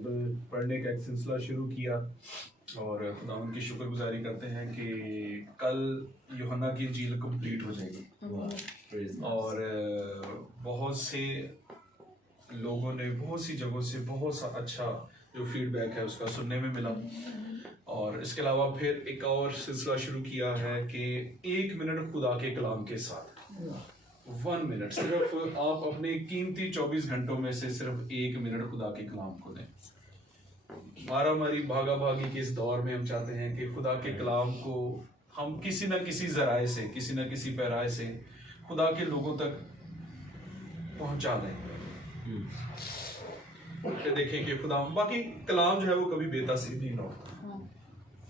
Bible पढ़ने का एक सिलसिला शुरू किया और खुदा उनकी शुक्रगुजारी करते हैं कि कल यूहन्ना की इंजील कंप्लीट हो जाएगी और बहुत से लोगों ने बहुत सी जगहों से बहुत सा अच्छा जो फीडबैक है उसका सुनने में मिला। और इसके अलावा फिर एक और सिलसिला शुरू किया है कि 1 मिनट खुदा के कलाम के साथ 1 मिनट, सिर्फ आप अपने कीमती 24 घंटों में से सिर्फ 1 मिनट खुदा के कलाम को दें। मारामारी भागा भागी के इस दौर में हम चाहते हैं कि खुदा के कलाम को हम किसी न किसी जराए से, किसी न किसी पैराए से खुदा के लोगों तक पहुंचा दें। फिर देखें कि खुदा, बाकी कलाम जो है वो कभी बेतासीर नहीं होता।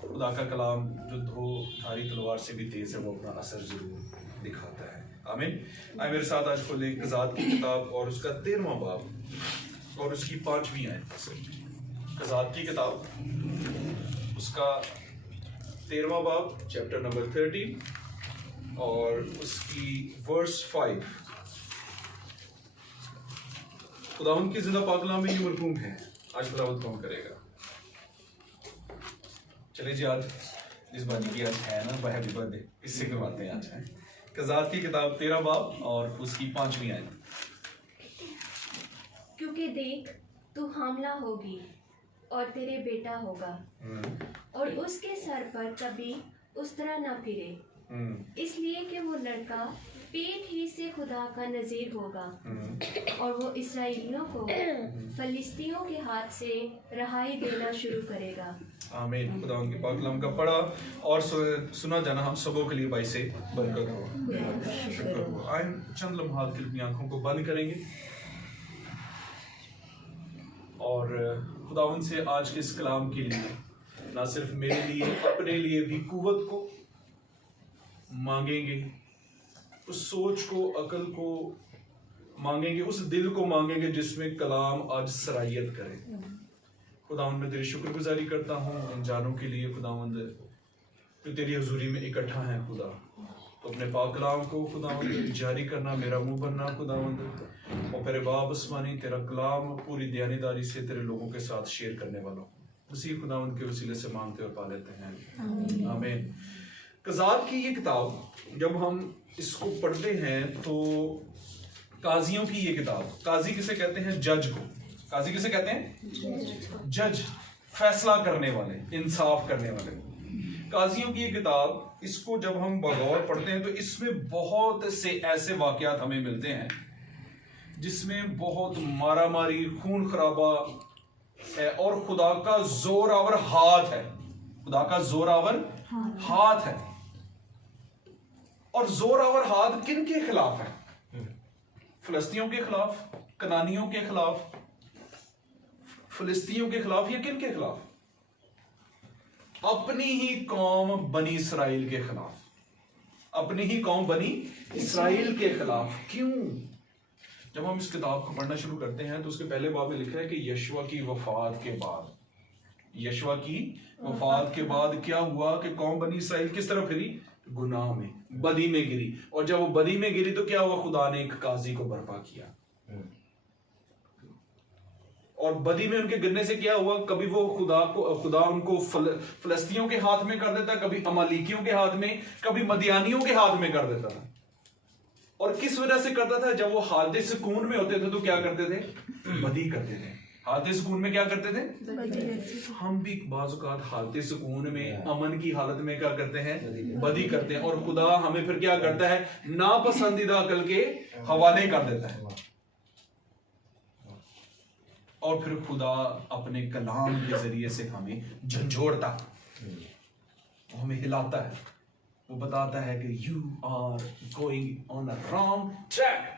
खुदा का कलाम जो दो धारी तलवार से भी तेज है वो अपना असर जरूर दिखाता है। आमीन। आए मेरे साथ आज खोलें कज़ात की किताब और उसका 13वां बाब और उसकी 5वीं आयत। कज़ात की किताब उसका 13वां बाब चैप्टर नंबर 13 और उसकी वर्स 5। खुदावंद की जिंदा पाक कलाम में ये मरकूम है। आज खुदावंद कौन करेगा? चलिए जी, आज जिस बाजी की आज है ना, वह भी बर्थडे, इससे करवाते हैं आज है। कज़ात की किताब 13 बाब और उसकी 5वीं आयत। क्योंकि देख, तू हामला होगी और तेरे बेटा होगा और उसके सर पर कभी उस तरह न फिरे, इसलिए कि वो लड़का पेट ही से खुदा का नजीर होगा और वो इसराइलियों को फलिस्तियों के हाथ से रहाई देना शुरू करेगा। आमीन। खुदा उनके पाक कलाम का पढ़ा और सुना जाना हम सबों के लिए भाई से बरकत हो, शुक्र हो। आए चंद लम्हात के अपनी आंखों को बंद करेंगे और खुदावंद से आज के इस कलाम के लिए ना सिर्फ मेरे लिए, अपने लिए भी कुव्वत को मांगेंगे, उस सोच को, अकल को मांगेंगे, उस दिल को मांगेंगे जिसमें कलाम आज सरायत करे। खुदावंद मैं तेरी शुक्रगुजारी करता हूँ उन जानों के लिए खुदावंद जो तेरी हजूरी में इकट्ठा हैं। खुदा तो अपने पाक कलाम को खुदावंद जारी करना, मेरा मुंह बनना खुदावंद, और तेरे बाब आसमानी तेरा कलाम पूरी दयानिदारी से तेरे लोगों के साथ शेयर करने वालों उसी खुदावंद के वसीले से मांगते और पा लेते हैं। आमीन। कज़ात की ये किताब जब हम इसको पढ़ते हैं तो काजियों की ये किताब, काजी किसे कहते हैं? जज को। काजी किसे कहते हैं? जज, फैसला करने वाले, इंसाफ करने वाले। काजियों की ये किताब, इसको जब हम बगौर पढ़ते हैं तो इसमें बहुत से ऐसे वाकयात हमें मिलते हैं जिसमें बहुत मारामारी, खून खराबा है और खुदा का जोरावर हाथ है। खुदा का जोरावर हाथ है। और जोरावर हाथ किन के खिलाफ है? फिलिस्तियों के खिलाफ, कनानियों के खिलाफ, फिलिस्तियों के खिलाफ, या किन के खिलाफ? अपनी ही कौम बनी इसराइल के खिलाफ, अपनी ही कौम बनी इसराइल के खिलाफ। क्यों? जब हम इस किताब को पढ़ना शुरू करते हैं तो उसके पहले बाब में लिखा है कि यशवा की वफात के बाद, यशवा की वफात के बाद क्या हुआ कि कौम बनी इसराइल किस तरह फिरी? गुनाह में, बदी में गिरी। और जब वो बदी में गिरी तो क्या हुआ? खुदा ने एक काजी को बर्पा किया। और बदी में उनके गिरने से क्या हुआ? कभी वो खुदा उनको फिलिस्तियों के हाथ में कर देता, कभी अमालिकियों के हाथ में, कभी मदियानियों के हाथ में कर देता था। और किस वजह से करता था? जब वो हालत सुकून में होते थे तो क्या करते थे? बदी करते थे। हालत सुकून में क्या करते थे? हम भी बाज़ औक़ात हालत सुकून में, अमन की हालत में क्या करते हैं? बदी करते हैं। और खुदा हमें फिर क्या करता है? नापसंदीदा अकल के हवाले कर देता है। और फिर खुदा अपने कलाम के जरिए से हमें झंझोड़ता, हमें हिलाता है। वो बताता है कि you are going on a wrong track.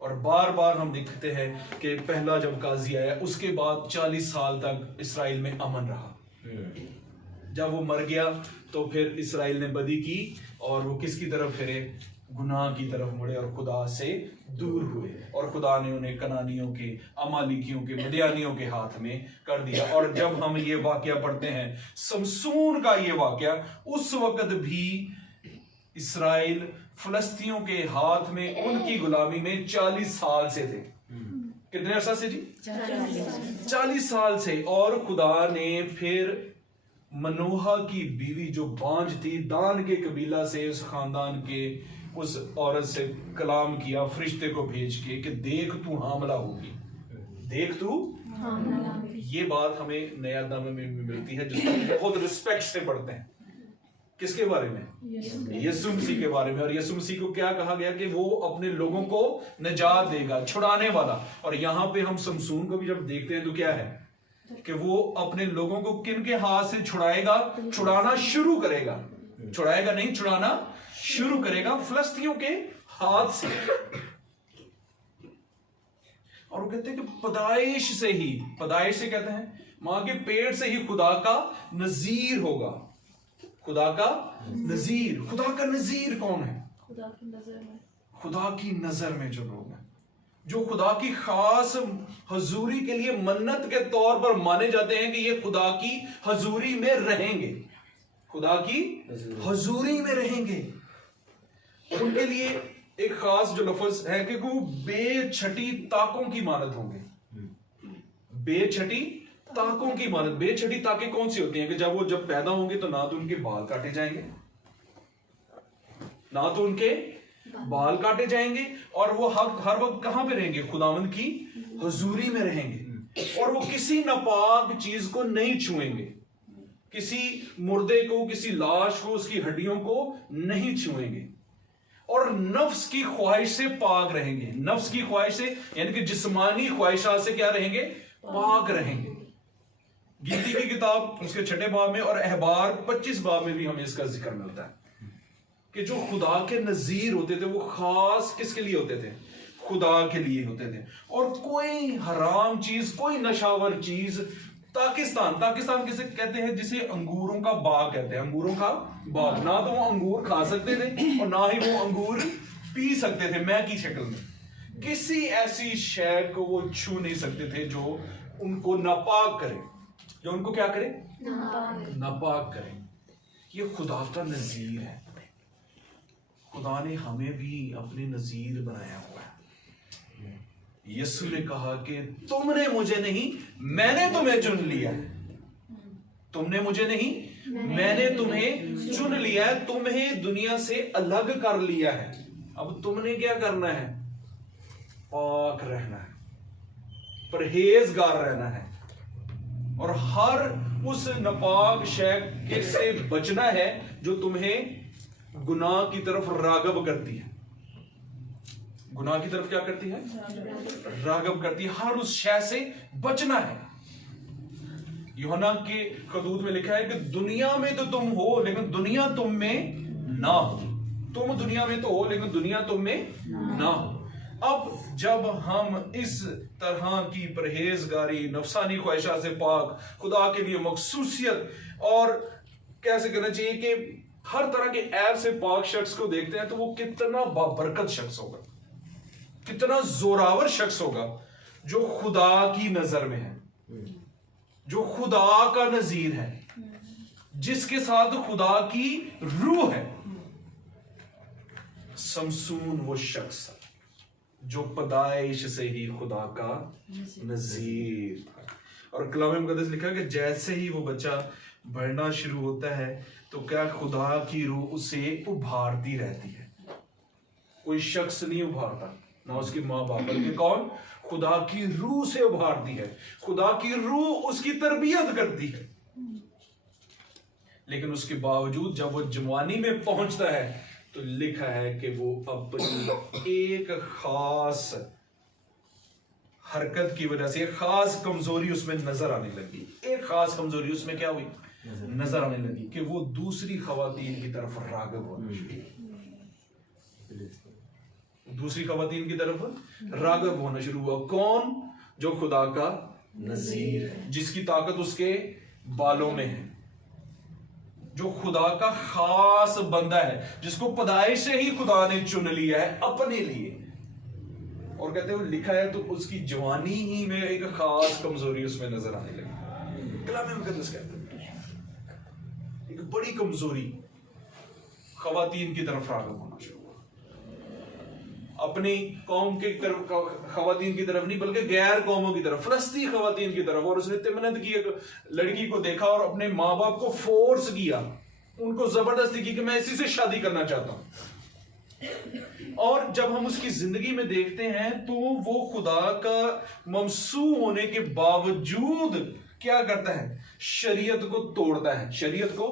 और बार बार हम देखते हैं कि पहला जब काजी आया उसके बाद 40 साल तक इसराइल में अमन रहा। जब वो मर गया तो फिर इसराइल ने बदी की और वो किसकी तरफ फिरे? गुनाह की तरफ मुड़े और खुदा से दूर हुए। और खुदा ने उन्हें कनानियों के, अमालिकियों के, मदियानियों के हाथ में कर दिया। और जब हम ये वाकया पढ़ते हैं, समसून का ये वाकया, उस वक्त भी इसराइल फिलिस्तियों के हाथ में, उनकी गुलामी में 40 साल से थे। कितने अरसा से जी? 40 साल से। और खुदा ने फिर मनोहा की बीवी जो बांझ थी, दान के कबीला से, उस खानदान के उस औरत से कलाम किया फरिश्ते को भेज के कि देख तू हामला होगी, देख तू। ये बात हमें नया नामे में मिलती है जिसको बहुत रिस्पेक्ट से पढ़ते हैं। किसके बारे में? यीशु मसीह के बारे में। और यीशु मसीह को क्या कहा गया कि वो अपने लोगों को निजात देगा, छुड़ाने वाला। और यहाँ पे हम समसून को भी जब देखते हैं तो क्या है कि वो अपने लोगों को किन के हाथ से छुड़ाएगा? छुड़ाना शुरू करेगा, छुड़ाएगा नहीं, छुड़ाना शुरू करेगा फिलिस्तीयों के हाथ से। और वो कहते हैं कि पैदाइश से ही, पैदाइश से कहते हैं मां के पेट से ही खुदा का नजीर होगा। खुदा का नजीर। खुदा का नजीर कौन है? खुदा की नजर में, खुदा की नजर में जो लोग हैं, जो खुदा की खास हजूरी के लिए मन्नत के तौर पर माने जाते हैं कि ये खुदा की हजूरी में रहेंगे, खुदा की हजूरी में रहेंगे। उनके लिए एक खास जो लफ्ज है कि वो बेछटी ताकों की मानत होंगे। बेछटी ताकों की मानत। बेछटी ताकें कौन सी होती हैं कि जब वो जब पैदा होंगे तो ना तो उनके बाल काटे जाएंगे, ना तो उनके बाल काटे जाएंगे, और वो हर वक्त कहां पे रहेंगे? खुदावंद की हजूरी में रहेंगे। और वो किसी नापाक चीज को नहीं छुएंगे, किसी मुर्दे को, किसी लाश को, उसकी हड्डियों को नहीं छुएंगे। और नफ्स की ख्वाहिश से पाक रहेंगे। नफ्स की ख्वाहिश से यानी कि जिस्मानी ख्वाहिशात से क्या रहेंगे? पाक रहेंगे। गिनती की किताब उसके 6 बाब में और अहबार 25 बाब में भी हमें इसका जिक्र मिलता है कि जो खुदा के नजीर होते थे वो खास किसके लिए होते थे? खुदा के लिए होते थे। और कोई हराम चीज, कोई नशावर चीज, ताकिस्तान किसे कहते हैं? जिसे अंगूरों का बाग कहते हैं। अंगूरों का बाग। ना तो वो अंगूर खा सकते थे और ना ही वो अंगूर पी सकते थे मैं की शक्ल में। किसी ऐसी शय को वो छू नहीं सकते थे जो उनको नापाक करे, जो उनको क्या करे? नापाक करे। ये खुदा का नजीर है। खुदा ने हमें भी अपने नजीर बनाया हुआ है। यीशु ने कहा कि तुमने मुझे नहीं, मैंने तुम्हें चुन लिया है। तुमने मुझे नहीं, मैंने तुम्हें चुन लिया है। तुम्हें दुनिया से अलग कर लिया है। अब तुमने क्या करना है? पाक रहना है, परहेजगार रहना है, और हर उस नापाक शय से बचना है जो तुम्हें गुनाह की तरफ रागब करती है। गुनाह की तरफ क्या करती है? रागब करती है। हर उस शय से बचना है। यूहन्ना के खतूत में लिखा है कि दुनिया में तो तुम हो लेकिन दुनिया तुम में ना हो। तुम दुनिया में तो हो लेकिन दुनिया तुम में ना हो। अब जब हम इस तरह की परहेजगारी, नफसानी ख्वाहिशात से पाक, खुदा के लिए मखसूसियत, और कैसे करना चाहिए कि हर तरह के ऐब से पाक शख्स को देखते हैं तो वो कितना बाबरकत शख्स होगा, कितना जोरावर शख्स होगा जो खुदा की नजर में है, जो खुदा का नजीर है, जिसके साथ खुदा की रूह है। समसून वो शख्स जो पैदाइश से ही खुदा का नजीर था। और कलाम मुकद्दस लिखा कि जैसे ही वो बच्चा बढ़ना शुरू होता है तो क्या खुदा की रूह उसे उभारती रहती है। कोई शख्स नहीं उभारता, ना उसकी माँ बाप, बल्कि कौन? खुदा की रूह से उभारती है। खुदा की रूह उसकी तरबियत करती है। लेकिन उसके बावजूद जब वो जवानी में पहुंचता है तो लिखा है कि वो अपनी एक खास हरकत की वजह से एक खास कमजोरी उसमें नजर आने लगी। एक खास कमजोरी उसमें क्या हुई? नजर आने लगी कि वो दूसरी खवातीन की तरफ रागब होना शुरू। दूसरी खवातीन की तरफ रागब होना शुरू हुआ। कौन? जो खुदा का नजीर है, जिसकी ताकत उसके बालों में है, जो खुदा का खास बंदा है, जिसको पैदाइश से ही खुदा ने चुन लिया है अपने लिए। और कहते हुए लिखा है तो उसकी जवानी ही में एक खास कमजोरी उसमें नजर आने लगी। कलाम मुकद्दस कहते हैं एक बड़ी कमजोरी खवातीन की तरफ रागब होना शुरू हुआ। अपनी कौम के तरफ खवातीन की तरफ नहीं बल्कि गैर कौमों की तरफ, फलस्ती खवातीन की तरफ। और उसने तिमनत की एक लड़की को देखा और अपने माँ बाप को फोर्स किया, उनको जबरदस्ती की कि मैं इसी से शादी करना चाहता हूं। और जब हम उसकी जिंदगी में देखते हैं तो वो खुदा का ममसू होने के बावजूद क्या करता है, शरीयत को तोड़ता है। शरीयत को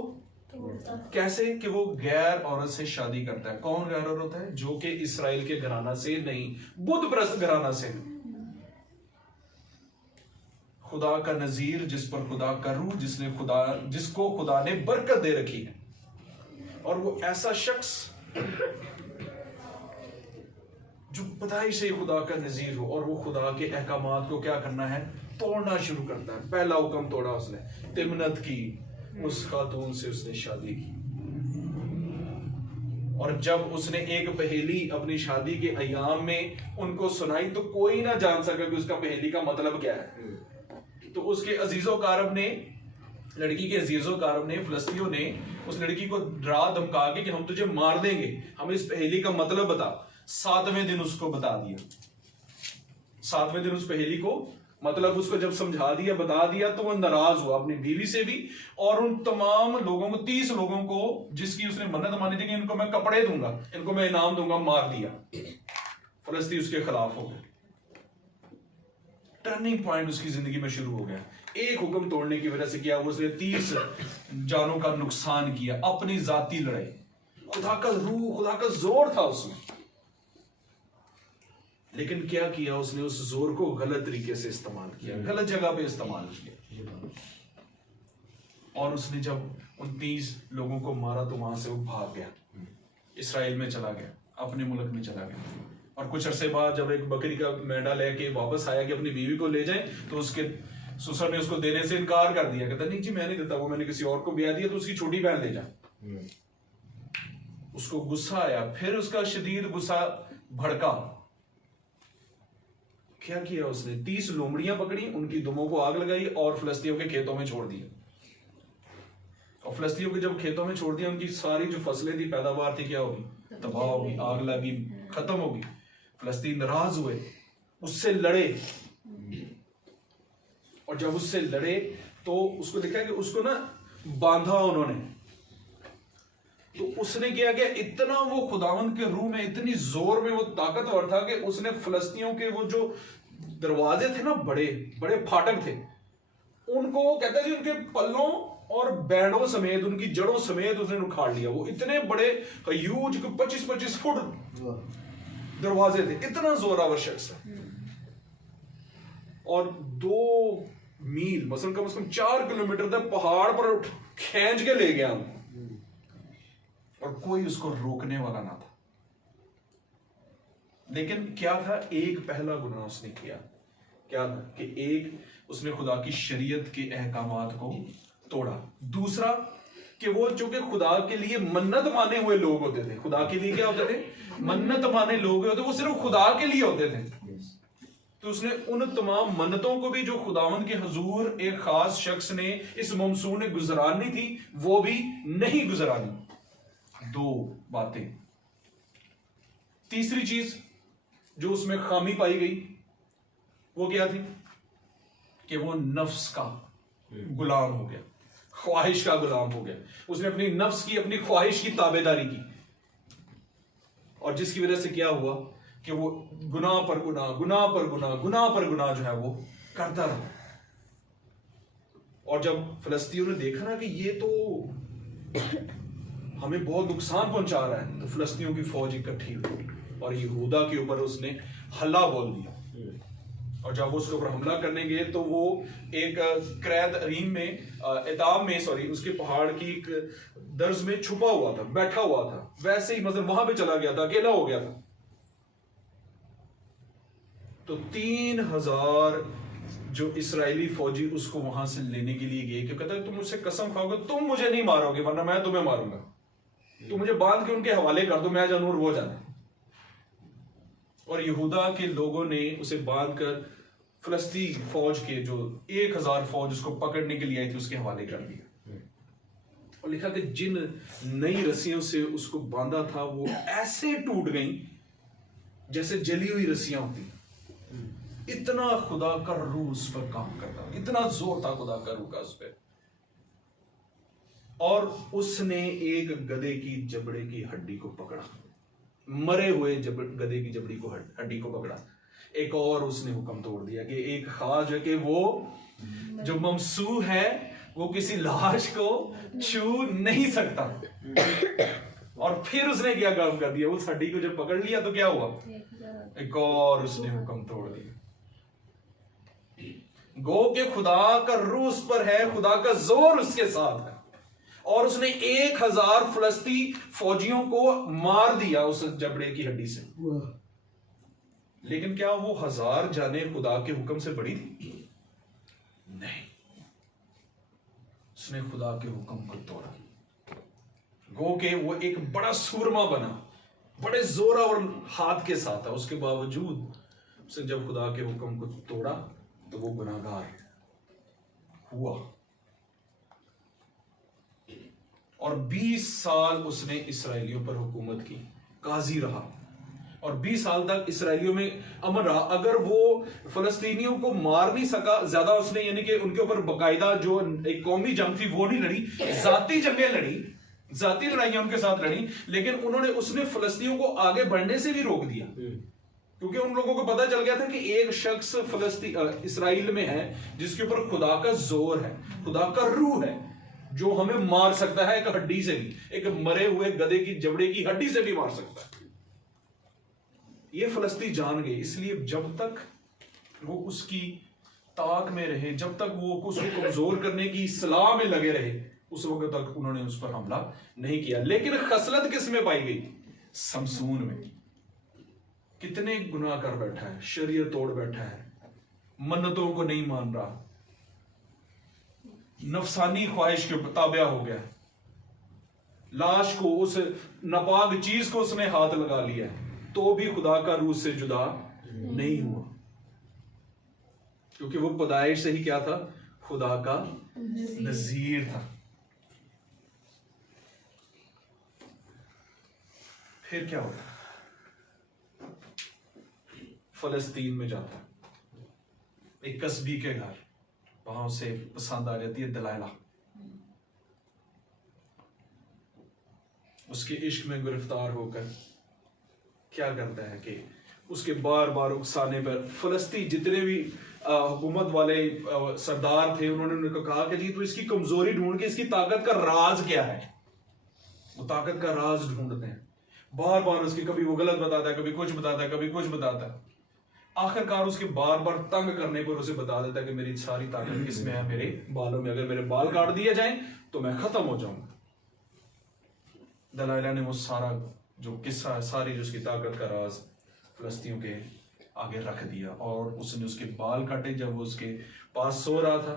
कैसे? कि वो गैर औरत से शादी करता है। कौन गैर औरत है? जो कि इस्राएल के घराना से नहीं, बुद्ध प्रस्त घराना से। खुदा का नजीर जिस पर खुदा का रूह, जिसको खुदा ने बरकत दे रखी है, और वो ऐसा शख्स जो पदाई से खुदा का नजीर हो और वो खुदा के अहकामात को क्या करना है, तोड़ना शुरू करता है। पहला हुक्म तोड़ा उसने, तिमनत की, उस खातून से उसने शादी की। और जब उसने एक पहेली अपनी शादी के अयाम में उनको सुनाई तो कोई ना जान सका कि उसका पहेली का मतलब क्या है। तो उसके अजीजों कारब ने, लड़की के अजीजों कारब ने, फलस्तियों ने उस लड़की को डरा धमका के कि हम तुझे मार देंगे, हमें इस पहेली का मतलब बता। 7वें दिन उसको बता दिया। 7वें दिन उस पहेली को मतलब उसको जब समझा दिया, बता दिया, तो वो नाराज हुआ अपनी बीवी से भी और उन तमाम लोगों को, 30 लोगों को जिसकी उसने मन्नत मानी थी कि इनको मैं कपड़े दूंगा, इनको मैं इनाम दूंगा, मार दिया। फलस्ती उसके खिलाफ हो गए। टर्निंग पॉइंट उसकी जिंदगी में शुरू हो गया। एक हुक्म तोड़ने की वजह से क्या हुआ, उसने 30 जानों का नुकसान किया, अपनी जाती लड़ाई। खुदा का रूह, खुदा का जोर था उसमें, लेकिन क्या किया उसने, उस जोर को गलत तरीके से इस्तेमाल किया, गलत जगह पे इस्तेमाल किया। और उसने जब उन 30 लोगों को मारा तो वहां से वो भाग गया, इस्राएल में चला गया, अपने मुल्क में चला गया। और कुछ अरसे बाद जब एक बकरी का मेंढा लेके वापस आया कि अपनी बीवी को ले जाए, तो उसके ससुर ने उसको देने से इनकार कर दिया। कहता नहीं जी मैं नहीं देता, वो मैंने किसी और को ब्याह दिया, तो उसकी छोटी बहन ले जा। उसको गुस्सा आया, फिर उसका शदीद गुस्सा भड़का। क्या किया उसने, 30 लोमड़ियां पकड़ी, उनकी दुमों को आग लगाई और फिलिस्तियों के खेतों में छोड़ दिया। और फिलिस्तियों के जब खेतों में छोड़ दिया, उनकी सारी जो फसलें थी, पैदावार थी, क्या होगी, तबाह होगी, आग लगी, खत्म होगी। फिलिस्ती नाराज हुए, उससे लड़े। और जब उससे लड़े तो उसको देखा कि उसको ना बांधा उन्होंने। तो उसने क्या किया, इतना वो खुदावंद के रूह में, इतनी जोर में वो ताकतवर था कि उसने फिलिस्तियों के वो जो दरवाजे थे ना, बड़े बड़े फाटक थे, उनको कहते थे उनके पल्लों और बैंडों समेत, उनकी जड़ों समेत उसने उखाड़ लिया। वो इतने बड़े ह्यूज 25-25 फुट दरवाजे थे, इतना जोरावर शख्स है। और 2 मील मसलन कम से कम 4 किलोमीटर तक पहाड़ पर खींच के ले गया हमको, और कोई उसको रोकने वाला ना था। लेकिन क्या था, एक पहला गुनाह उसने किया। क्या था कि एक उसने खुदा की शरीयत के अहकामात को तोड़ा। दूसरा कि वो चूंकि खुदा के लिए मन्नत माने हुए लोग होते थे, खुदा के लिए क्या होते थे, मन्नत माने लोग होते, वो सिर्फ खुदा के लिए होते थे। तो उसने उन तमाम मन्नतों को भी जो खुदावंद के हुजूर एक खास शख्स ने, इस ममसूर ने गुजरानी थी, वो भी नहीं गुजरानी। 2 बातें। तीसरी चीज जो उसमें खामी पाई गई वो क्या थी कि वो नफ्स का गुलाम हो गया, ख्वाहिश का गुलाम हो गया। उसने अपनी नफ्स की, अपनी ख्वाहिश की ताबेदारी की, और जिसकी वजह से क्या हुआ कि वो गुनाह पर गुनाह, गुनाह पर गुनाह, गुनाह पर गुनाह जो है वो करता रहा। और जब फिलिस्तियों ने देखा ना कि ये तो हमें बहुत नुकसान पहुंचा रहा है, तो फिलिस्तियों की फौज इकट्ठी हुई और यहूदा के ऊपर उसने हल्ला बोल दिया। और जब वो उसके ऊपर हमला करने गए तो वो एक क्रैद अरीम में, एताम में, सॉरी, उसके पहाड़ की एक दर्ज में छुपा हुआ था, बैठा हुआ था। वैसे ही मतलब वहां पे चला गया था, अकेला हो गया था। तो 3000 जो इस्राएली फौजी उसको वहां से लेने के लिए गए, क्यों कहता है तुम मुझसे कसम खाओगे, तुम मुझे नहीं मारोगे वरना मैं तुम्हें मारूंगा, तो मुझे बांध के उनके हवाले कर दो, मैं जानूं और वो जाने। और यहूदा के लोगों ने उसे बांध कर फिलिस्ती फौज के जो 1000 फौज उसको पकड़ने के लिए आई थी उसके हवाले कर दिया। और लिखा कि जिन नई रस्सियों से उसको बांधा था वो ऐसे टूट गई, जैसे जली हुई रस्सियां होती हैं। इतना खुदा का रूह उस पर काम करता, इतना जोर था खुदा का रूह का उस पर। और उसने एक गधे की जबड़े की हड्डी को पकड़ा, मरे हुए गधे की जबड़ी को हड्डी को पकड़ा। एक और उसने हुक्म तोड़ दिया कि एक खास है कि वो जो ममसू है वो किसी लाश को छू नहीं सकता। और फिर उसने क्या काम कर दिया, उस हड्डी को जब पकड़ लिया तो क्या हुआ, एक और उसने हुक्म तोड़ दिया। गो के खुदा का रूह उस पर है, खुदा का जोर उसके साथ है। और उसने 1000 फलस्ती फौजियों को मार दिया उस जबड़े की हड्डी से। लेकिन क्या वो 1000 जाने खुदा के हुक्म से बड़ी थी? नहीं, उसने खुदा के हुक्म को तोड़ा। गो के वो एक बड़ा सूरमा बना, बड़े जोरा और हाथ के साथ था। उसके बावजूद उसने जब खुदा के हुक्म को तोड़ा तो वो गुनाहगार हुआ। और 20 साल उसने इसराइलियों पर हुकूमत की, काजी रहा और 20 साल तक इसराइलियों में अमन रहा। अगर वो फलस्तीनियों को मार नहीं सका ज्यादा, उसने यानी कि उनके ऊपर बाकायदा जो एक कौमी जंग थी वो नहीं लड़ी, जाती जंगें लड़ी, जाती लड़ाइयां उनके साथ लड़ी। लेकिन उसने फलस्तीनियों को आगे बढ़ने से भी रोक दिया, क्योंकि उन लोगों को पता चल गया था कि एक शख्स इसराइल में है जिसके ऊपर खुदा का जोर है, खुदा का रूह है, जो हमें मार सकता है। एक हड्डी से भी, एक मरे हुए गधे की जबड़े की हड्डी से भी मार सकता है। ये फलस्ती जान गए। इसलिए जब तक वो उसकी ताक में रहे, जब तक वो उसको कमजोर करने की सलाह में लगे रहे, उस वक्त तक उन्होंने उस पर हमला नहीं किया। लेकिन खसलत किस में पाई गई? समसून में। कितने गुनाह कर बैठा है, शरीयत तोड़ बैठा है, मन्नतों को नहीं मान रहा, नफसानी ख्वाहिश के ताबिया हो गया, लाश को, उस नापाक चीज को उसने हाथ लगा लिया, तो भी खुदा का रूह से जुदा नहीं हुआ, क्योंकि वो पैदाइश से ही क्या था? खुदा का नजीर था। फिर क्या होता? फलस्तीन में जाता, एक कस्बी के घर, वहां से पसंद आ जाती है दलाइला। उसके इश्क में गिरफ्तार होकर क्या करता है कि उसके बार बार उकसाने पर फलस्ती जितने भी हुकूमत वाले सरदार थे, उन्होंने उनको कहा कि जी तो इसकी कमजोरी ढूंढ के इसकी ताकत का राज क्या है। वो ताकत का राज ढूंढते हैं, बार बार उसकी, कभी वो गलत बताता है, कभी कुछ बताता है, कभी कुछ बताता है। आखिरकार उसके बार बार तंग करने पर उसे बता देता है कि मेरी सारी ताकत किसमें है? मेरे बालों में। अगर मेरे बाल काट दिए जाएं तो मैं खत्म हो जाऊंगा। दलाइला ने वो सारा जो किस्सा है, सारी जो उसकी ताकत का राज फलस्तियों के आगे रख दिया, और उसने उसके बाल काटे जब वो उसके पास सो रहा था,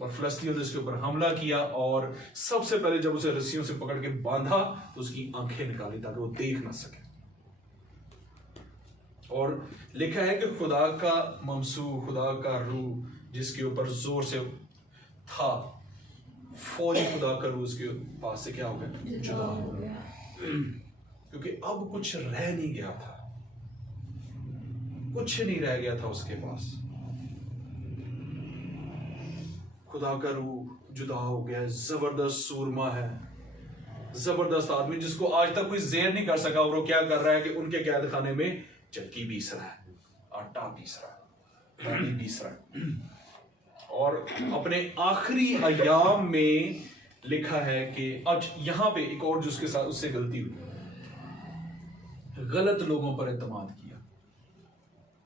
और फलस्तियों ने उसके ऊपर हमला किया। और सबसे पहले जब उसे रस्सियों से पकड़ के बांधा तो उसकी आंखें निकाली ताकि वो देख ना सके। और लिखा है कि खुदा का ममसू, खुदा का रूह जिसके ऊपर जोर से था, फौरी खुदा का रूह उसके पास से क्या हो गया? जुदा हो गया, क्योंकि अब कुछ रह नहीं गया था, कुछ नहीं रह गया था उसके पास। खुदा का रूह जुदा हो गया। जबरदस्त सूरमा है, जबरदस्त आदमी जिसको आज तक कोई जेर नहीं कर सका, और वो क्या कर रहा है कि उनके कैद खाने में चक्की पीस रहा है, आटा पीस रहा है, पानी पीस रहा है। और अपने आखिरी अयाम में लिखा है कि आज यहां पे एक और जो उसके साथ उससे गलती हुई, गलत लोगों पर एतमाद किया।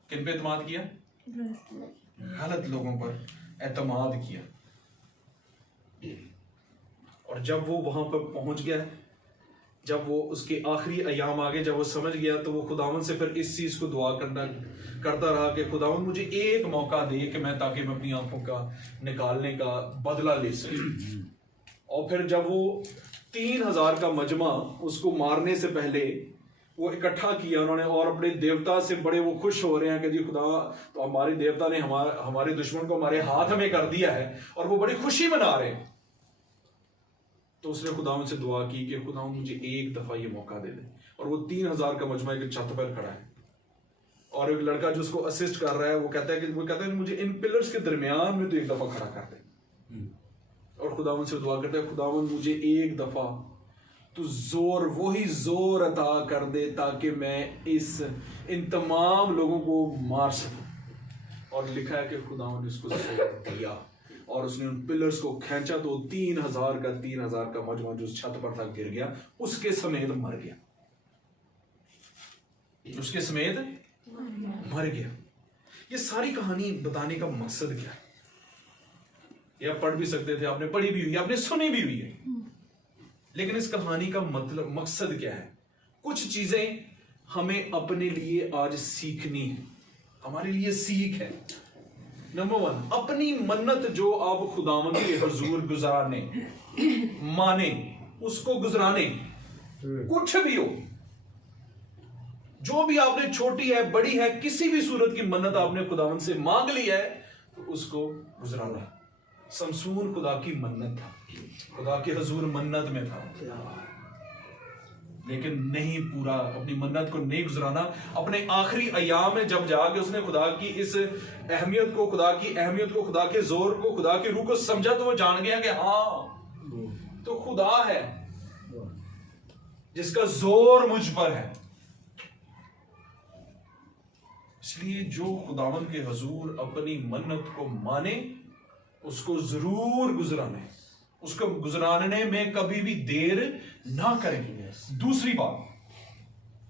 किन पे एतमाद किया? गलत लोगों पर एतमाद किया। और जब वो वहां पर पहुंच गया, जब वो उसके आखिरी अयाम आ गए, जब वो समझ गया, तो वो खुदावन से फिर इस चीज को दुआ करता रहा कि खुदावन मुझे एक मौका दे कि मैं, ताकि मैं अपनी आंखों का निकालने का बदला ले सकूं। और फिर जब वो 3000 का मजमा उसको मारने से पहले वो इकट्ठा किया उन्होंने, और अपने देवता से बड़े वो खुश हो रहे हैं कि जी खुदा, तो हमारे देवता ने हमारे दुश्मन को हमारे हाथ में कर दिया है, और वो बड़ी खुशी मना रहे हैं। तो उसने खुदावन से दुआ की कि खुदावन मुझे एक दफा ये मौका दे दे। और वो 3000 का मजमा एक छत पर खड़ा है, और एक लड़का जो उसको असिस्ट कर रहा है वो कहता है कि मुझे इन पिलर्स के दरमियान में तो एक दफा खड़ा कर दे। और खुदावन से दुआ करता है, खुदावन मुझे एक दफा तू वही जोर अता कर दे ताकि मैं इन तमाम लोगों को मार सकूं। और लिखा है कि खुदावन ने उसको जोर दिया और उसने उन पिलर्स को खींचा तो 3,000 का मजमा जो उस छत पर था गिर गया, उसके समेत मर गया, उसके समेत मर गया। ये सारी कहानी बताने का मकसद क्या है? ये आप पढ़ भी सकते थे, आपने पढ़ी भी हुई, आपने सुनी भी हुई है, लेकिन इस कहानी का मतलब मकसद क्या है? कुछ चीजें हमें अपने लिए आज सीखनी है, हमारे लिए सीख है। नंबर 1, अपनी मन्नत जो आप खुदावंद के हुजूर गुजारने माने, उसको गुजराने, कुछ भी हो, जो भी आपने छोटी है बड़ी है किसी भी सूरत की मन्नत आपने खुदावंद से मांग ली है तो उसको गुजराना। समसून खुदा की मन्नत था, खुदा के हुजूर मन्नत में था, लेकिन नहीं पूरा अपनी मन्नत को नहीं गुजराना। अपने आखिरी अयाम में जब जाके उसने खुदा की इस अहमियत को, खुदा की अहमियत को, खुदा के जोर को, खुदा की रूह को समझा तो वो जान गया कि हाँ तो खुदा है जिसका जोर मुझ पर है। इसलिए जो खुदावन के हुजूर अपनी मन्नत को माने उसको जरूर गुजराने, उसको गुजराने में कभी भी देर ना करें। दूसरी बात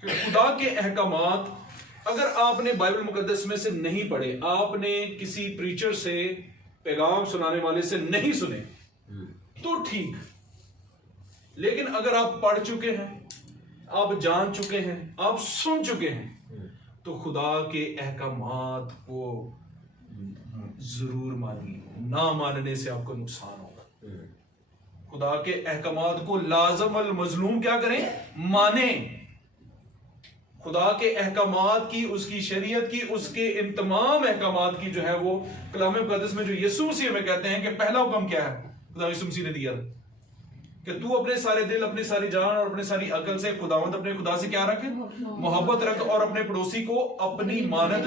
कि खुदा के अहकामात अगर आपने बाइबल मुकद्दस में से नहीं पढ़े, आपने किसी प्रीचर से, पैगाम सुनाने वाले से नहीं सुने तो ठीक, लेकिन अगर आप पढ़ चुके हैं, आप जान चुके हैं, आप सुन चुके हैं तो खुदा के अहकामात को जरूर मानिए। ना मानने से आपको नुकसान होगा। खुदा के अहकामात को लाज़म अल मजलूम क्या करें? माने। खुदा के अहकामात की, उसकी शरीयत की, उसके इन तमाम अहकामात की जो है वो कलाम मुकद्दस में जो यीशु मसीह में कहते हैं कि पहला हुक्म क्या है खुदा यीशु मसीह ने दिया कि तू अपने सारे दिल, अपनी सारी जान और अपनी सारी अकल से खुदावंद अपने खुदा से क्या रखे? मोहब्बत रख, और अपने पड़ोसी को अपनी मानद।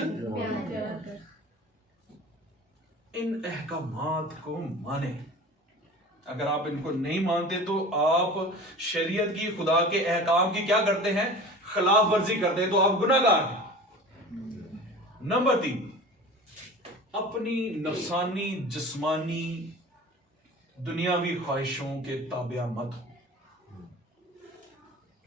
इन अहकामात को माने। अगर आप इनको नहीं मानते तो आप शरीयत की, खुदा के अहकाम की क्या करते हैं? खिलाफ वर्जी करते हैं, तो आप गुनाहगार हैं। नंबर 3, अपनी नफसानी, जिस्मानी, दुनियावी ख्वाहिशों के ताबिया मत हो।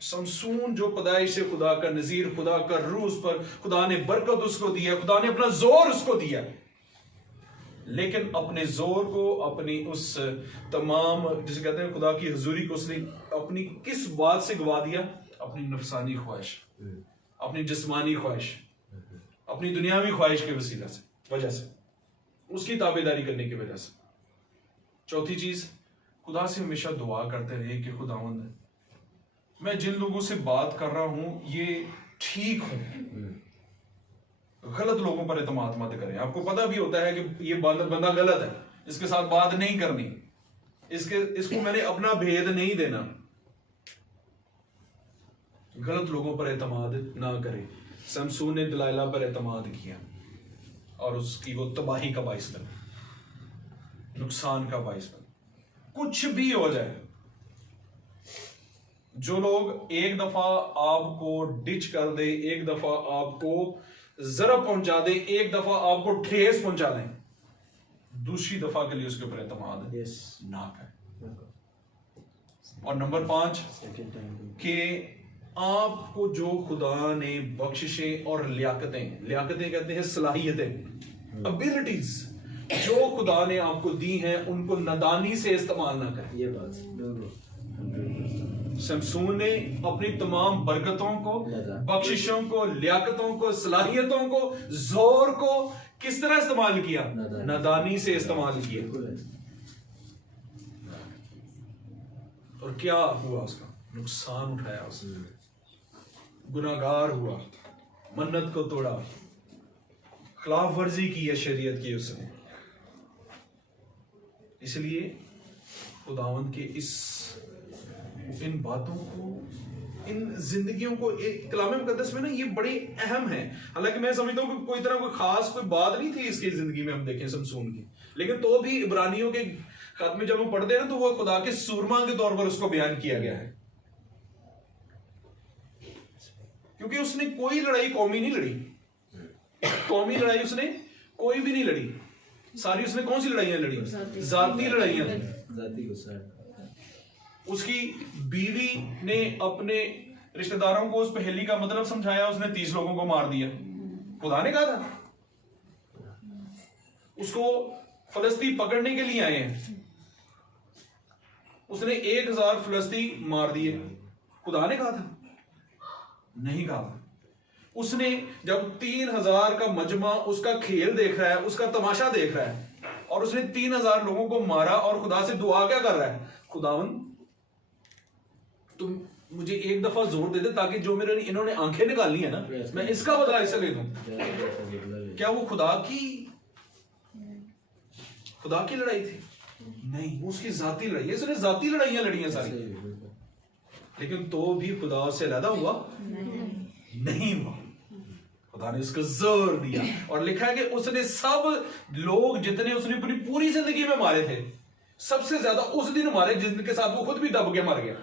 समसून जो पैदाइश से खुदा का नजीर, खुदा का रूह उस पर, खुदा ने बरकत उसको दिया, खुदा ने अपना जोर उसको दिया, लेकिन अपने जोर को, अपनी उस तमाम जिसे कहते हैं खुदा की हुजूरी को उसने अपनी किस बात से गवा दिया? अपनी नफसानी ख्वाहिश, अपनी जिस्मानी ख्वाहिश, अपनी दुनियावी ख्वाहिश के वजह से, उसकी ताबेदारी करने की वजह से। चौथी चीज, खुदा से हमेशा दुआ करते रहे कि खुदावंद मैं जिन लोगों से बात कर रहा हूं ये ठीक हूं, गलत लोगों पर एतमाद मत करें। आपको पता भी होता है कि ये बंदा गलत है, इसके साथ बात नहीं करनी, इसको मैंने अपना भेद नहीं देना। गलत लोगों पर एतमाद ना करें। समसून ने दलाइला पर एतमाद किया और उसकी वो तबाही का बाइस बना, नुकसान का बाइस बना। कुछ भी हो जाए, जो लोग एक दफा आपको डिच कर दे, एक दफा आपको जरा पहुंचा दे, एक दफा आपको ठेस पहुंचा दें, दूसरी दफा के लिए उसके ऊपर एतमाद ना करें। और नंबर 5 कि आपको जो खुदा ने बख्शिशें और लियाकतें कहते हैं सलाहियतें, एबिलिटीज जो खुदा ने आपको दी हैं उनको नादानी से इस्तेमाल ना करें। ये बात समसून ने अपनी तमाम बरकतों को, बख्शिशों को, लियाकतों को, सलाहियतों को, जोर को किस तरह इस्तेमाल किया? नादानी से इस्तेमाल किया। और क्या हुआ? उसका नुकसान उठाया, उसने गुनाहगार हुआ, मन्नत को तोड़ा, खिलाफ वर्जी की है शरीयत की उसने। इसलिए खुदावंद के इन बातों को इन जिंदगियों को कलाम मुकद्दस में ना ये बड़े अहम है। हालांकि मैं समझता हूँ कि कोई तरह कोई खास कोई बात नहीं थी इसकी जिंदगी में हम देखें समसून की, लेकिन तो भी इब्रानियों के खत में जब हम पढ़ते हैं ना तो वो खुदा के सूरमा के तौर पर उसको बयान किया गया है, क्योंकि उसने कोई लड़ाई कौमी नहीं लड़ी, कौमी लड़ाई उसने कोई भी नहीं लड़ी, सारी उसने कौन सी लड़ाइयां लड़ी? जाती लड़ाइयां थी। उसकी बीवी ने अपने रिश्तेदारों को उस पहेली का मतलब समझाया, उसने 30 लोगों को मार दिया। खुदा ने कहा था उसको फलस्ती पकड़ने के लिए आए हैं, उसने 1000 फलस्ती मार दिए। खुदा ने कहा था? नहीं कहा। उसने जब 3000 का मजमा उसका खेल देख रहा है, उसका तमाशा देख रहा है, और उसने 3000 लोगों को मारा और खुदा से दुआ क्या कर रहा है? खुदावन तुम मुझे एक दफा जोर दे दे ताकि जो मेरे इन्होंने आंखें निकाली है ना, मैं इसका बदला इससे ले दूं। क्या वो खुदा की लड़ाई थी? नहीं, वो उसकी जाती लड़ाई है। उसने जाती लड़ाइयां लड़ी हैं सारी, लेकिन तो भी खुदा से अलहदा हुआ नहीं हुआ। खुदा ने उसको जोर दिया और लिखा है कि उसने सब लोग जितने उसने अपनी पूरी जिंदगी में मारे थे, सबसे ज्यादा उस दिन मारे जिनके साथ वो खुद भी दब के मर गया।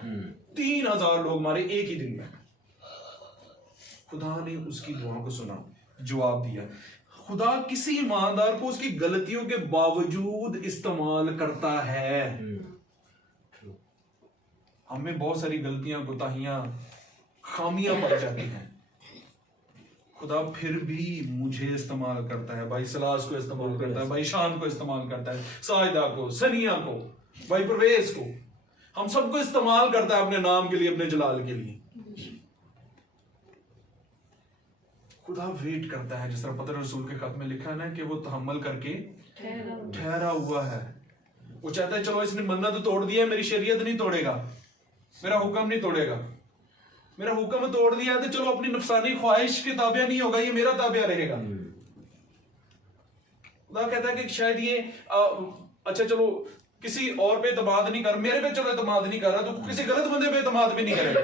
3000 लोग मारे एक ही दिन में। खुदा ने उसकी दुआ को सुना, जवाब दिया। खुदा किसी ईमानदार को उसकी गलतियों के बावजूद इस्तेमाल करता है। हमें बहुत सारी गलतियां, कोताहियां, खामियां पड़ जाती हैं, खुदा फिर भी मुझे इस्तेमाल करता है। भाई सलास को इस्तेमाल करता है, भाई शान को इस्तेमाल करता है, साहिदा को, सनिया को, भाई परवेज को, हम सबको इस्तेमाल करता है अपने नाम के लिए, अपने जलाल के लिए। खुदा वेट करता है, जिस तरह पतरस रसूल के खत में लिखा है ना कि वो तहम्मुल करके ठहरा हुआ है। वो चाहता है चलो इसने मन्ना तो तोड़ दिया है, मेरी शरीयत नहीं तोड़ेगा, मेरा हुक्म नहीं तोड़ेगा, मेरा हुक्म तोड़ दिया है तो चलो अपनी नफसानी ख्वाहिश के ताबिया नहीं होगा, ये मेरा ताबिया रहेगा। खुदा कहता है कि शायद ये अच्छा चलो किसी और पे एतमाद नहीं कर, मेरे पे चलो एतमाद नहीं कर रहा तो किसी गलत बंदे पे एतमाद भी नहीं करेगा।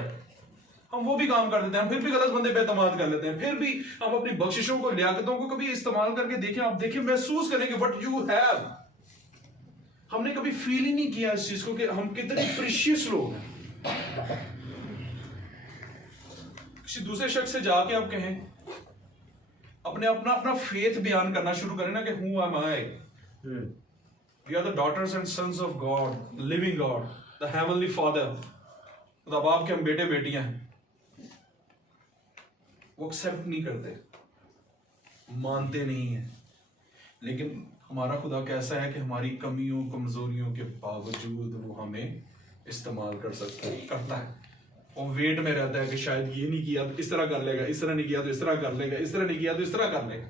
हम वो भी काम कर देते हैं, फिर भी गलत बंदे पे एतमाद कर लेते हैं, फिर भी हम अपनी बख्शिशों को, लियाकतों को कभी इस्तेमाल करके देखें, आप देखें, महसूस करेंगे व्हाट यू हैव। हमने कभी फील ही नहीं किया इस चीज को कि हम कितने प्रीशियस लोग हैं। किसी दूसरे शख्स से जाके आप कहें, अपना फेथ बयान करना शुरू करें ना कि who am I, we are the daughters and sons of God, the living God, the heavenly father, खुदा बाप के हम बेटे बेटियां हैं। वो एक्सेप्ट नहीं करते, मानते नहीं हैं। लेकिन हमारा खुदा कैसा है कि हमारी कमियों कमजोरियों के बावजूद वो हमें इस्तेमाल करता है। और वेट में रहता है कि शायद ये नहीं किया तो इस तरह कर लेगा, इस तरह नहीं किया तो इस तरह कर लेगा, इस तरह नहीं किया तो इस तरह कर लेगा।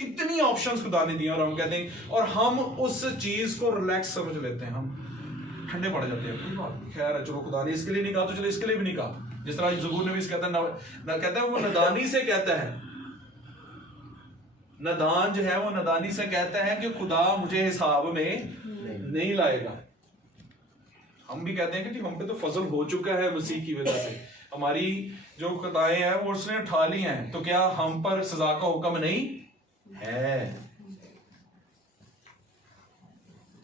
इतनी ऑप्शंस खुदा ने दिया और हम कहते हैं, और हम उस चीज को रिलैक्स समझ लेते हैं, हम ठंडे पड़ जाते हैं, कोई बात नहीं, खैर है, चलो खुदा ने इसके लिए नहीं कहा तो चलो इसके लिए भी नहीं कहा। जिस तरह ज़बूर नवीस कहता है, कहता है वो नदानी से कहता है, नदान जो है वो नदानी से कहता है कि खुदा मुझे हिसाब में नहीं लाएगा। हम भी कहते हैं कि हम पे तो फजल हो चुका है मसीह की वजह से, हमारी जो खताएं हैं वो उसने उठा ली हैं, तो क्या हम पर सजा का हुक्म नहीं है?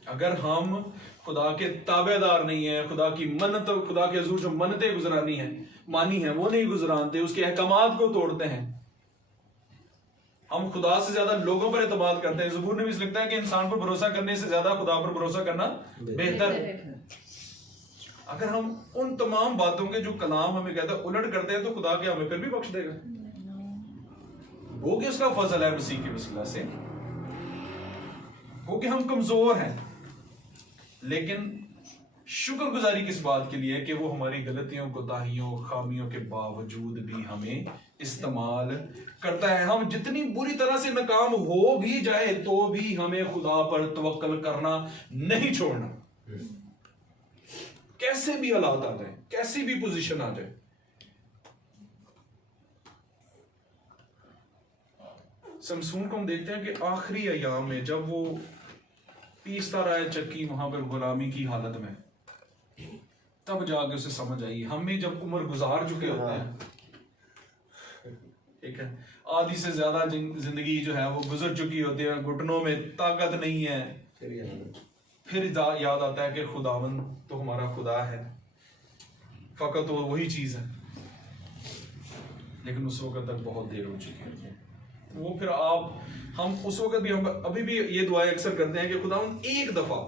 अगर हम खुदा के ताबेदार नहीं है, खुदा की मन्नत, खुदा के हुजूर जो मन्नतें गुजरानी है, मानी है, वो नहीं गुजरानते, उसके अहकामात को तोड़ते हैं, हम खुदा से ज्यादा लोगों पर एतमाद करते हैं। ज़बूर में भी लिखता है कि इंसान पर भरोसा करने से ज्यादा खुदा पर भरोसा करना बेहतर है। अगर हम उन तमाम बातों के जो कलाम हमें कहता है उलट करते हैं, तो खुदा क्या हमें फिर भी बख्श देगा? वो कि उसका फजल है मसीह के वसीला से, वो कि हम कमजोर हैं, लेकिन शुक्रगुजारी किस बात के लिए कि वो हमारी गलतियों, कोताहियों, खामियों के बावजूद भी हमें इस्तेमाल करता है। हम जितनी बुरी तरह से नाकाम हो भी जाए तो भी हमें खुदा पर तवक्कल करना नहीं छोड़ना, कैसे भी हालात आ जाए, कैसी भी पोजीशन आ जाए। समसून को हम देखते हैं कि आखिरी अयाम में जब वो पीसता रहा है चक्की वहां पर गुलामी की हालत में, तब जाके उसे समझ आई। हमें जब उम्र गुजार चुके होते हैं, ठीक है, आधी से ज्यादा जिंदगी जो है वो गुजर चुकी होती है, घुटनों में ताकत नहीं है, फिर याद आता है कि खुदावन तो हमारा खुदा है, फकत वो वही चीज है। लेकिन उस वक्त तक बहुत देर हो चुकी है। वो फिर हम उस वक्त भी, हम अभी भी ये दुआएं अक्सर करते हैं कि खुदावन एक दफा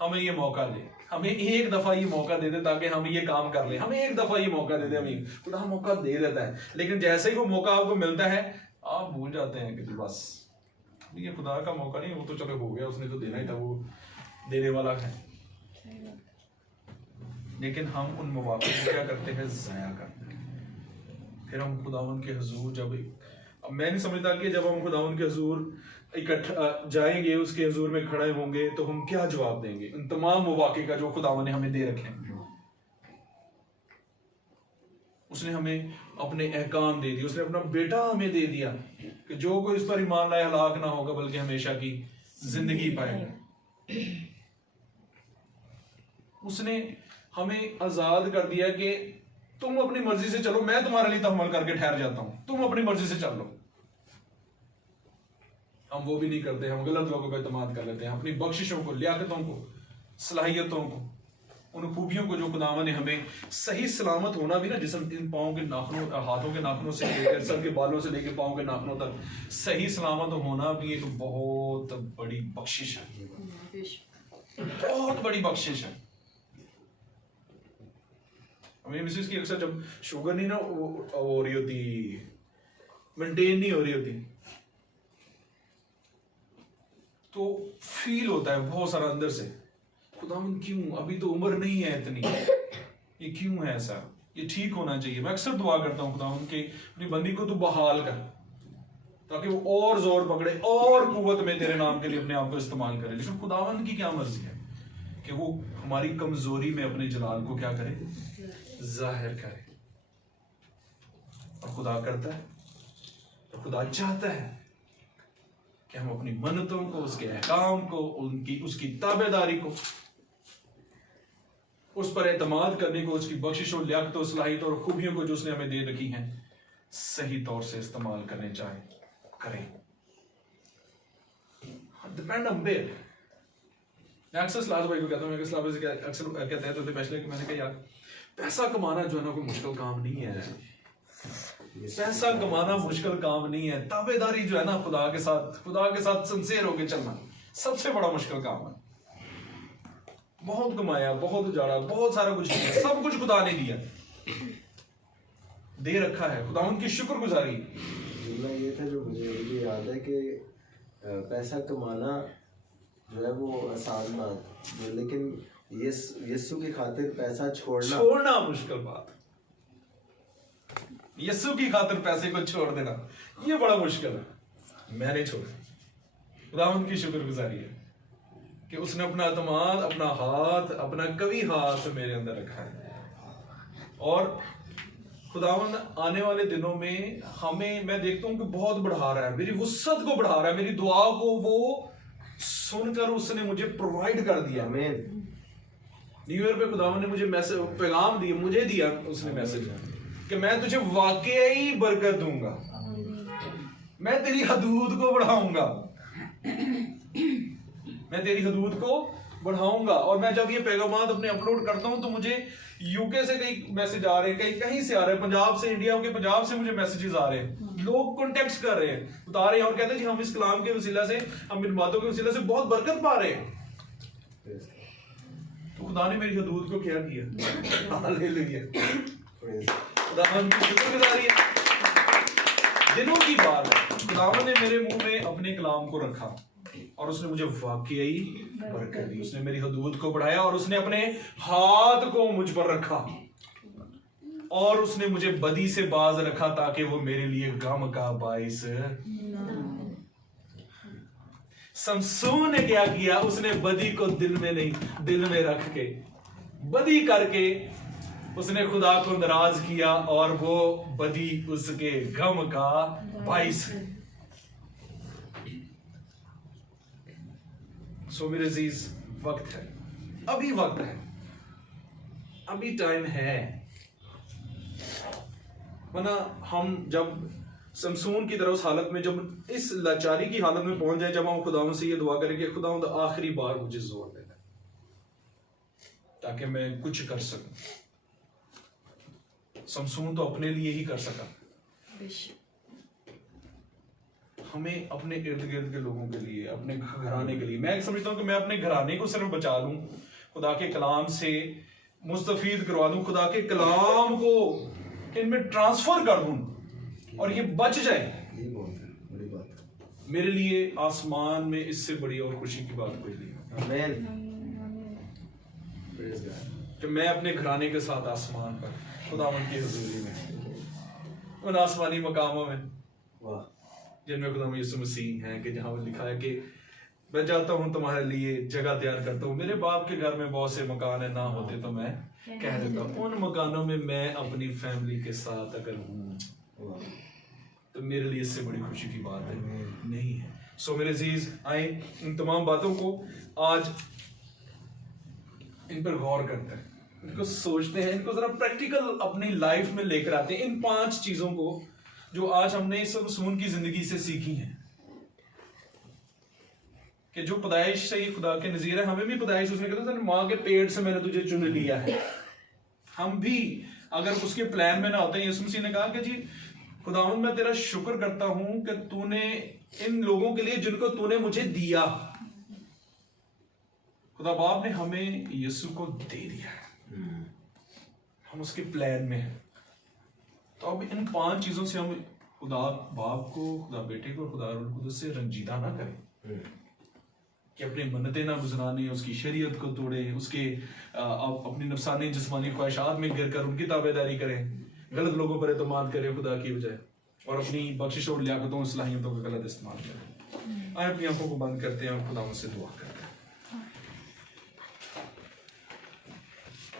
हमें ये मौका दे, हमें एक दफा ये मौका दे दे ताकि हम ये काम कर ले, हमें एक दफा ये मौका दे दे। हमें खुदा मौका दे देता है, लेकिन जैसे ही वो मौका आपको मिलता है आप भूल जाते हैं कि बस ये खुदा का मौका नहीं, वो तो चलो हो गया, उसने तो देना ही था, वो देने वाला है। लेकिन हम उन मौकों को क्या करते हैं, ज़ाया करते हैं। फिर हम खुदावन के हुजूर जब, मैं नहीं समझता कि जब हम खुदावन के हुजूर इकट्ठा जाएंगे, उसके हुजूर में खड़े होंगे, तो हम क्या जवाब देंगे उन तमाम मौके का जो खुदावन ने हमें दे रखे हैं। उसने हमें अपने अहकाम दे दिए, उसने अपना बेटा हमें दे दिया कि जो कोई इस पर ईमान लाए हलाक ना होगा बल्कि हमेशा की जिंदगी पाएगा। उसने हमें आजाद कर दिया कि तुम अपनी मर्जी से चलो, मैं तुम्हारे लिए तहम्मुल करके ठहर जाता हूं, तुम अपनी मर्जी से चल लो। हम वो भी नहीं करते, हम गलत लोगों पर इत्मीनान कर लेते हैं, अपनी बख्शिशों को, लियाकतों को, सलाहियतों को, उन खूबियों को जो खुदावन ने हमें, सही सलामत होना भी ना, जिसम इन पाँव के नाखूनों, हाथों के नाखूनों से लेकर सर के बालों से लेकर पाँव के नाखूनों तक सही सलामत होना भी एक बहुत बड़ी बख्शिश है, बहुत बड़ी बख्शिश है। मेरी मिसेस की अक्सर जब शुगर नहीं ना हो रही होती, मेंटेन नहीं हो रही होती, तो फील होता है बहुत सारा अंदर से, खुदावन क्यों, अभी तो उम्र नहीं है इतनी, ये क्यों है ऐसा, ये ठीक होना चाहिए। मैं अक्सर दुआ करता हूँ खुदावन के अपनी बंदी को तू बहाल कर, ताकि वो और जोर पकड़े और कुव्वत में तेरे नाम के लिए अपने आप को इस्तेमाल करे। लेकिन खुदावन की क्या मर्जी है कि वो हमारी कमजोरी में अपने जलाल को क्या करे, जाहिर करे। और खुदा करता है, तो खुदा चाहता है कि हम अपनी मन्नतों को, उसके अहकाम को, उसकी ताबेदारी को, उस पर एतमाद करने को, उसकी बख्शिशों, लियाकतों, सलाहियतों और खूबियों को जो उसने हमें दे रखी हैं, सही तौर से इस्तेमाल करने चाहे करें। डिपेंड ऑन बेर। मैं अक्सर सलाह भाई को कहता हूँ, अक्सर कहते हैं तो पैसे कि मैंने कहा यार, पैसा कमाना जो है ना कोई मुश्किल काम नहीं है, पैसा कमाना मुश्किल काम नहीं है, ताबेदारी जो है ना खुदा के साथ सिंसियर होके चलना सबसे बड़ा मुश्किल काम है। बहुत कमाया, बहुत उजाड़ा, बहुत सारा कुछ किया, सब कुछ खुदा ने दिया, दे रखा है, खुदा उनकी शुक्रगुजारी। ये था जो मुझे याद है कि पैसा कमाना जो है वो आसान बात है, लेकिन यीशु की खातिर पैसा छोड़ना मुश्किल बात। यीशु की खातिर पैसे को छोड़ देना ये बड़ा मुश्किल है। मैंने छोड़ा, खुदावंद की शुक्रगुजारी है कि उसने अपना अतमाद, अपना हाथ, अपना कवि हाथ मेरे अंदर रखा है। और खुदावंद आने वाले दिनों में हमें, मैं देखता हूं कि बहुत बढ़ा रहा है, मेरी वुसअत को बढ़ा रहा है, मेरी दुआ को वो सुनकर उसने मुझे प्रोवाइड कर दिया। न्यू ईयर पे खुदावंद ने मुझे मैसेज, पैगाम दिया, मुझे दिया उसने मैसेज कि मैं तुझे वाकई बरकत दूंगा, मैं तेरी हदूद को बढ़ाऊंगा, मैं तेरी हदूद को बढ़ाऊंगा। और मैं जब ये पैगामात अपने अपलोड करता हूं तो मुझे यूके से कई मैसेज आ रहे हैं, कहीं से आ रहे हैं, पंजाब से, इंडिया के पंजाब से मुझे मैसेजेस आ रहे हैं, लोग कॉन्टेक्ट कर रहे हैं, बता रहे हैं और कहते हैं जी हम इस कलाम के वसीला से, हम इन बातों के वसीला से बहुत बरकत पा रहे हैं। तो खुदा ने मेरी हदूद को क्या किया, हालेलुया, खुदावंद की शुक्रगुजारी है। दिनों की बात है, खुदावंद ने मेरे मुंह में अपने कलाम को रखा और उसने मुझे वाकई बरकत दी, उसने मेरी हदूद को बढ़ाया और उसने अपने हाथ को मुझ पर रखा और उसने मुझे बदी से बाज रखा ताकि वो मेरे लिए गम का बाइस। समसून ने क्या किया, उसने बदी को दिल में नहीं, दिल में रख के, बदी करके उसने खुदा को नाराज किया और वो बदी उसके गम का बाइस है। सो मेरे अजीज, वक्त है, अभी वक्त है अभी टाइम है, वरना हम जब समसून की तरह उस हालत में, जब इस लाचारी की हालत में पहुंच जाए, जब हम खुदावंद से ये दुआ करें कि खुदावंद आखिरी बार मुझे जोर देना ताकि मैं कुछ कर सकूं। समसून तो अपने लिए ही कर सका, हमें अपने इर्द गिर्द के लोगों के लिए, अपने घराने के लिए, मैं समझता हूं कि मैं अपने घराने को सिर्फ बचा लूं, खुदा के कलाम से मुस्तफीद करवा दूं, खुदा के कलाम को इनमें ट्रांसफर कर दूं और ये बच जाए, ये बहुत बड़ी बात है। मेरे लिए आसमान में इससे बड़ी और खुशी की बात कोई नहीं। आमीन। Praise God. कि मैं अपने घराने के साथ आसमान पर खुदावंद की हुजूरी में, उन आसमानी मकामों में वाह, जिनमें खुदावंद यीशु मसीह हैं, कि जहां वो लिखा है कि मैं जाता हूं तुम्हारे लिए जगह तैयार करता हूं, मेरे बाप के घर में बहुत से मकान है, ना होते तो मैं कह देता। उन मकानों में मैं अपनी फैमिली के साथ अगर हूं तो मेरे लिए इससे बड़ी खुशी की बात है नहीं है। सो मेरे अजीज, आए इन तमाम बातों को आज इन पर गौर करते हैं, इनको सोचते हैं, इनको जरा प्रैक्टिकल अपनी लाइफ में लेकर आते हैं, इन 5 चीजों को जो आज हमने समसून की जिंदगी से सीखी हैं। कि जो पैदाइश से ही खुदा के नजीर है, हमें भी पैदाइश उसने कहता था माँ के पेट से मैंने तुझे चुन लिया है। हम भी अगर उसके प्लान में ना होते हैं, यीशु मसीह ने कहा कि जी खुदावंद मैं तेरा शुक्र करता हूं कि तूने इन लोगों के लिए जिनको तूने मुझे दिया, खुदा बाप ने हमें यीशु को दे दिया है, हम उसके प्लान में हैं। तो अब इन 5 चीजों से हम खुदा बाप को, खुदा बेटे को, खुदा रूह कुदस से रंजीदा ना करें कि अपनी मन्नतें ना गुजराने, उसकी शरीयत को तोड़े, उसके अपनी नफसानी जिस्मानी ख्वाहिशात में गिर कर उनकी ताबेदारी करें, गलत लोगों पर एतमाद करें खुदा की बजाय, और अपनी बख्शिश और लियाकतों सलाहियतों का गलत इस्तेमाल करें। आए अपनी आंखों को बंद करते हैं और खुदा से दुआ करें।